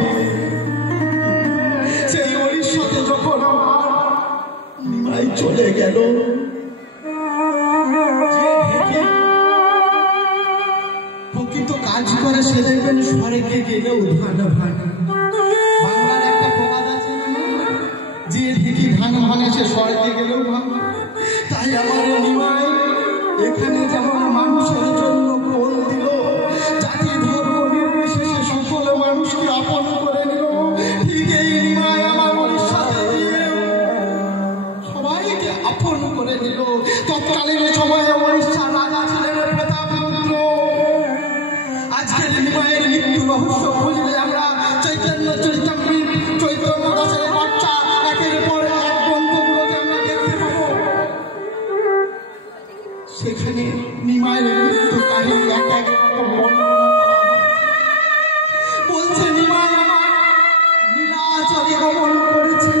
দেবে। সেই ওড়িশাতে যখন আমার নিমাই চলে গেল, প্রকৃত কাজ করে সে দেখবেন স্বর্গে গেলেও ধান ভান। বাংলার একটা প্রবাদ আছে না, যে ঢেকি ধান ভানে সে স্বর্গে গেলেও ভান। তাই আমার নিমাই এখানে যেমন মানুষের জন্য কোল দিল, জাতি ধর্ম নির্বিশেষে সকল মানুষকে আপন করে নিল, ঠিক এই নিমাই আমার ওড়িশাতে গিয়ে সবাইকে আপন করে নিল। তৎকালীন সময়ে ওড়িশার রাজা ছিলেন প্রতাপরুদ্র। আজকের নিমাইয়ের মৃত্যু রহস্য খুঁজলে আমরা চৈতন্য চরিতামৃত, চৈতন্য দাসের বাচ্চা একের পর এক গ্রন্থগুলোতে আমরা দেখতে পাবো। সেখানে নিমাইয়ের মৃত্যু কাহিনী এক এক রকম বর্ণনা করা হয়। বলছে নিমাই আমার নীলাচলে গমন করেছে।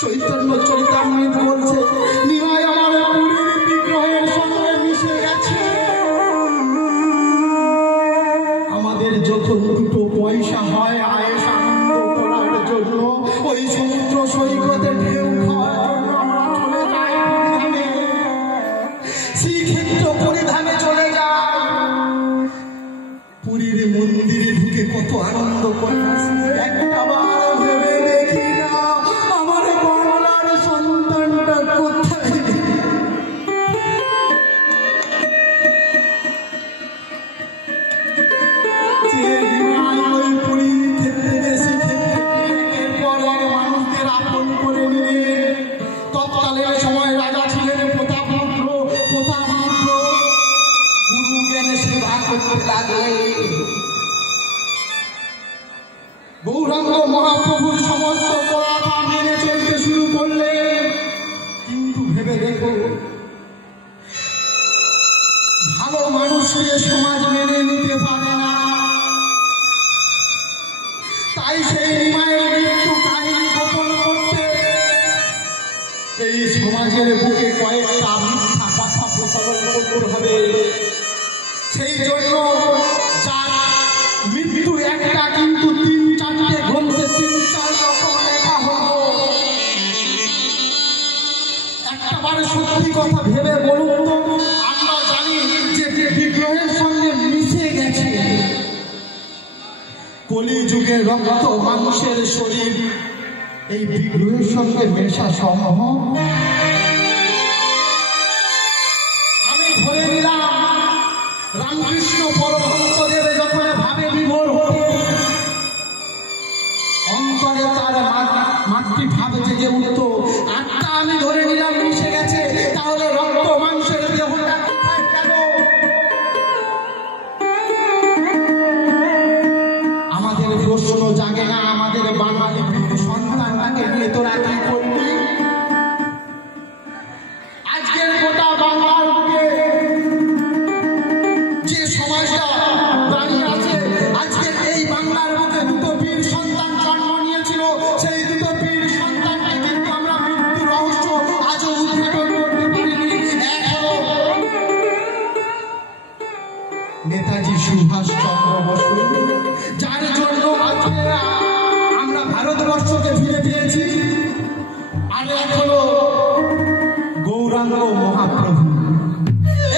চৈতন্য চরিতামৃত বলছে নিমাই আমার পুরীর বিগ্রহের সঙ্গে মিশে গেছে। আমাদের যখন দুটো পয়সা হয় আয়েস আনন্দ করার জন্য, ওই সমুদ্র সৈকতে ঢেউ খাওয়ার জন্য আমরা চলে যাই পরিধানে, শ্রীক্ষেত্র পরিধানে চলে যাই। পুরীর মন্দিরে ঢুকে কত আনন্দ করে আসি, একটাবার ভেবে দেখি না আমার বাংলার সন্তানটা কোথায়। যে নিমাই ওই পুরীর ক্ষেত্রে বেশি ক্ষেত্রে এরপর এক মানুষদের আপন করে নিলেন। তৎকালীন সময় রাজা ছিলেন প্রতাপরুদ্র। প্রতাপরুদ্র গুরু জ্ঞানে সেবা করতে লাগলেন। গৌরাঙ্গ মহাপ্রভুর সমস্ত কথা মেনে চলতে শুরু করলেন। কিন্তু ভেবে দেখো, ভালো মানুষকে সমাজ মেনে নিতে পারে না। তাই সেই নিমাইয়ের মৃত্যু কাহিনী গোপন করতে এই সমাজের বুকে কয়েকটা মিথ্যা কথা প্রচলন করতে হবে। সেই জন্য যার মৃত্যু একটা কিন্তু তিন চারটে গ্রন্থে তিন চার রকম লেখা হলো। একবারে সত্যি কথা ভেবে বলুন তো, আমরা জানি যে বিগ্রহের সঙ্গে মিশে গেছে। কলিযুগে রক্ত মানুষের শরীর এই বিগ্রহের সঙ্গে মেশা সম্ভব? আমি ধরে নিলাম রামকৃষ্ণ পরমহংসদেব যখন ভাবে বিভোর হতে, অন্তরে তার মাতৃভাবে জেগে উঠত, আত্মা আমি ধরে নিলাম মিশে গেছে। তাহলে রক্ত মাংসের দেহটা কোথায় গেল? আমাদের প্রশ্ন জাগে না, আমাদের বাঙালি সন্তানটাকে নিয়ে তোরা কি করবি? আজকের গোটা বাংলার বুকে যে সমাজটা দাঁড়িয়ে আছে, আজকের এই বাংলার বুকে দুটো বীর সন্তান জন্ম নিয়েছিল। সেই দুটো বীর সন্তানকে কিন্তু আমরা মৃত্যু রহস্য আজও উদ্ঘাটন করতে পারিনি। এক হলো নেতাজি সুভাষ চন্দ্র বসু, যার জন্য আজকে আমরা ভারতবর্ষকে ফিরে পেয়েছি। আর এক হলো গৌরাঙ্গ মহাপ্রভু।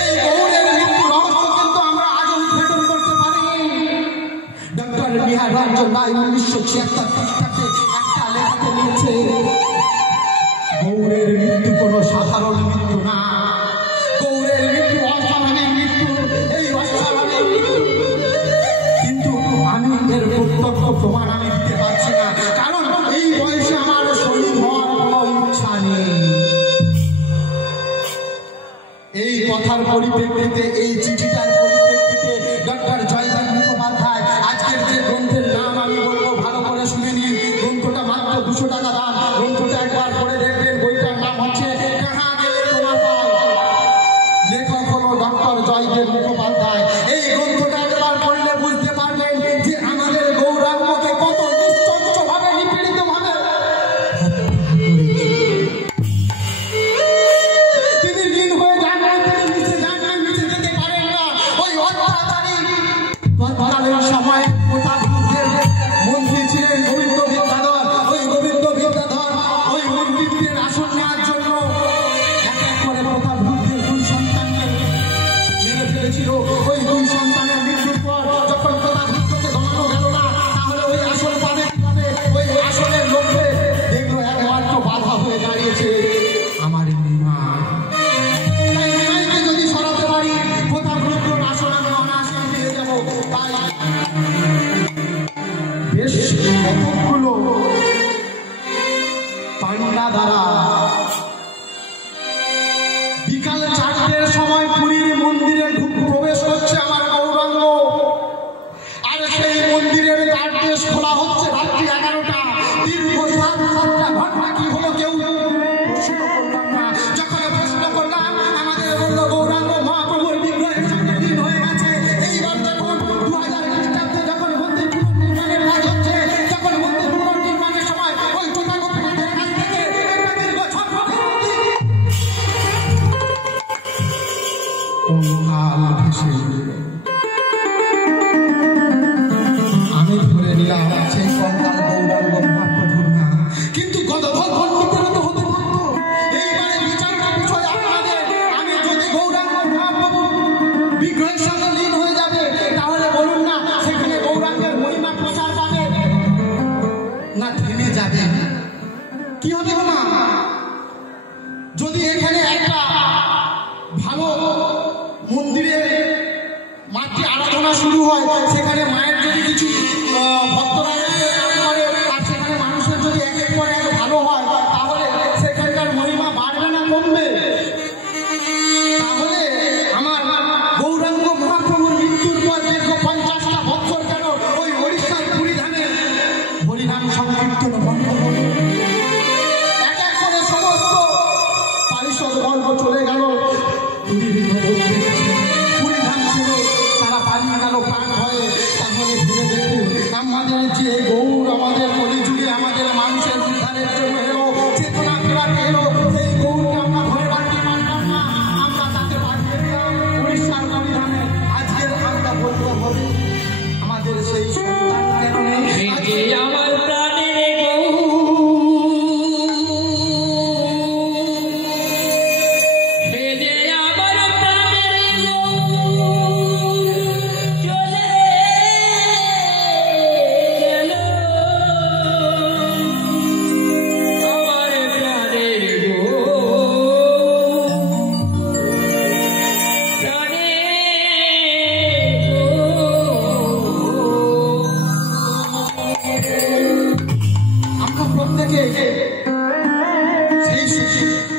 এই গৌরের মৃত্যু রহস্য কিন্তু আমরা আজও উদ্ঘাটন করতে পারিনি। ডক্টর বিহার রঞ্জন রায় 1976 খ্রিস্টাব্দে একটা লেখাতে লিখেছে, গৌরের মৃত্যু কোনো সাধারণ মৃত্যু না, গৌরের মৃত্যু অস্বাভাবিক মৃত্যু। এই অস্বাভাবিক মৃত্যু কিন্তু আমি এর প্রত্যক্ষ প্রমাণ আমি দিতে পারছি না, কারণ এই বয়সে আমার শহীদ হওয়ার কোনো ইচ্ছা নেই। এই কথার পরিপ্রেক্ষিতে, এই চিঠিটার পরিপ্রেক্ষিতে ডক্টর জয়দেব মুখোপাধ্যায় আজকের যে গ্রন্থের নাম আমি বলবো ভালো করে শুনে নিন। গ্রন্থটা মাত্র 200 টাকা দাম। গ্রন্থটা একবার পড়ে দেখবেন। বইটার নাম হচ্ছে কাহা গেলে তোমার পাল। লেখক হলো ডক্টর জয়দেব মুখোপাধ্যায়। এই গ্রন্থটা একবার পড়লে বুঝতে পারবেন যে আমাদের গৌরাঙ্গকে কত নিশ্চঞ্চভাবে নিপীড়িত ভাবে তিনি লীন হয়ে যান, মিশে যেতে পারেন না। ওই অত্যাচারী তৎকালীন সময় ওই দুই সন্তানের মৃত্যুর পর যখন প্রতাপরুদ্রকে দমানো গেল না, তাহলে ওই আসল পাবে কিভাবে? ওই আসলের লক্ষ্যে দেখলো একমাত্র বাধা হয়ে দাঁড়িয়েছে আমার নিমা। তাই নিমাইকে যদি সরাতে পারি, প্রতাপরুদ্রর আসল আমি অনায়াসে পেয়ে যাবো। তাই বেশ কতগুলো পান্ডা দ্বারা বিকাল 4টের সময় পুরীর মন্দিরে প্রবেশ করছে আমার গৌরাঙ্গ। আর সেই মন্দিরের দ্বার খোলা হচ্ছে রাত্রি 11টা। দীর্ঘ 7টা ঘন্টা কি হলো কেউ প্রশ্ন করলাম না। যখন প্রশ্ন করলাম আমাদের বলল গৌরাঙ্গ মহাপ্রভুর বিগ্রহের সঙ্গে দিন হয়ে গেছে। এইবার দেখুন 2000 খ্রিস্টাব্দে যখন মন্দির পুনর্নির্মাণের কাজ হচ্ছে, যখন মন্দির পুনর্নির্মাণের সময় ওই গোপালগোপীনাথের কাছ থেকে একটা দীর্ঘ 6 ফুট কঙ্কাল ভেসে আমি ধরে নিলাম সেই কঙ্কাল গৌরাঙ্গ মহাপ্রভুর না, কিন্তু গদধর পণ্ডিতেরও তো হতে পারতো। এইবারে বিচারটা বিষয় আপনাদের। আমি যদি গৌরাঙ্গ মহাপ্রভু বিগ্রহের সঙ্গে লীন হয়ে যাবে, তাহলে বলুন না সেখানে গৌরাঙ্গের মহিমা প্রচার পাবে না থেমে যাবে? কি হবে না? যদি এখানে একটা ভালো মন্দিরে মাতৃ আরাধনা শুরু হয়, সেখানে মায়ের যদি কিছু ভক্তরা করে, আর সেখানে মানুষের যদি একের পর এক ভালো হয়, তাহলে সেখানকার মহিমা বাড়বে না কমবে? তাহলে আমার গৌরাঙ্গ মহাপ্রভুর মৃত্যুর পর দীর্ঘ 50টা বছর কেন ওই ওড়িশার পুরীধামে হরিনাম সংকীর্তন বন্ধ হল? এক এক করে সমস্ত পারিষদ বর্গ চলে গেল, পুরীধাম ছেড়ে তারা পালিয়ে গেল প্রাণ ভয়ে। তাহলে ভেবে দেখুন, আমাদের যে গৌর আমাদের কলিযুগে আমাদের মানুষের উদ্ধারের জন্য এলো, চেতনা ফেরাতে এলো, সেই গৌরকে আমরা ধরে রাখতে পারলাম না। আমরা তাকে পাঠিয়ে দিলাম উড়িষ্যার পুরীধামে। আজকের আমরা বলতে হবে আমাদের সেই সন্তান কেন নেই? আমার প্রাণের আমরা প্রত্যেকে সেই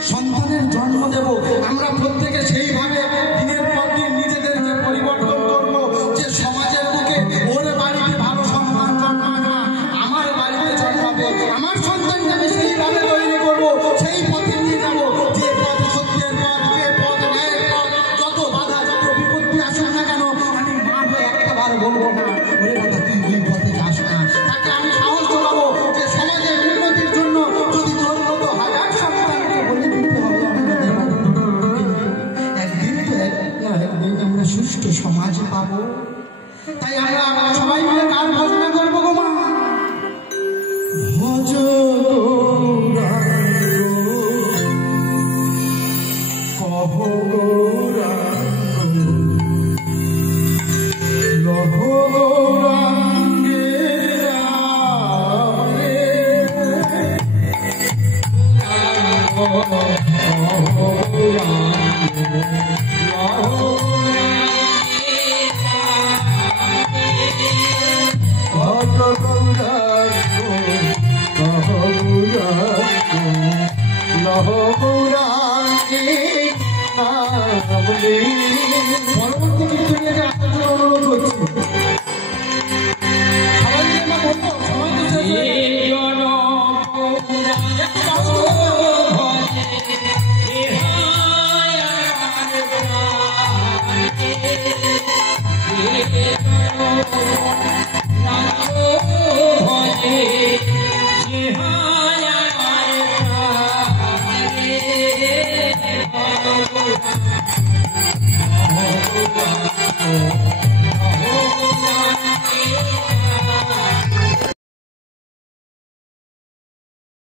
সন্তানের জন্ম দেব। আমরা প্রত্যেকে সেইভাবে দিনের পর দিন নিজেদেরকে পরিবর্তন করব, যে সমাজের বুকে ওর বাড়িতে ভালো সন্তান জন্মাবে না, আমার বাড়িতে জন্মাবে। আমার সন্তানকে আমি সেইভাবে তৈরি করব, সেই পথে নিয়ে যাব, যে পথ সত্যের পথ, যে পথ ন্যায়ের পথ। যত বাধা যত বিপত্তি আসুক না কেন, আমি মা হয়ে একটাবার বলবো না ওরে বাবা তুই ওই পথে যাস না। তাকে আমি সাহস যোগাবো যে সমাজের উন্নতির জন্য যদি তোর মতো হাজার সন্তানকে বলে দিতে হবে আমাদের একদিন তো একদিন আমরা সুষ্ঠু সমাজ পাবো। তাই আমরা সবাই মিলে কার ভজনা করবো গো মা? ভজ কহ পরবর্তী কীর্তনে আসার জন্য অনুরোধ করছি। সবাই মিলে বলবো, সবাই ভজে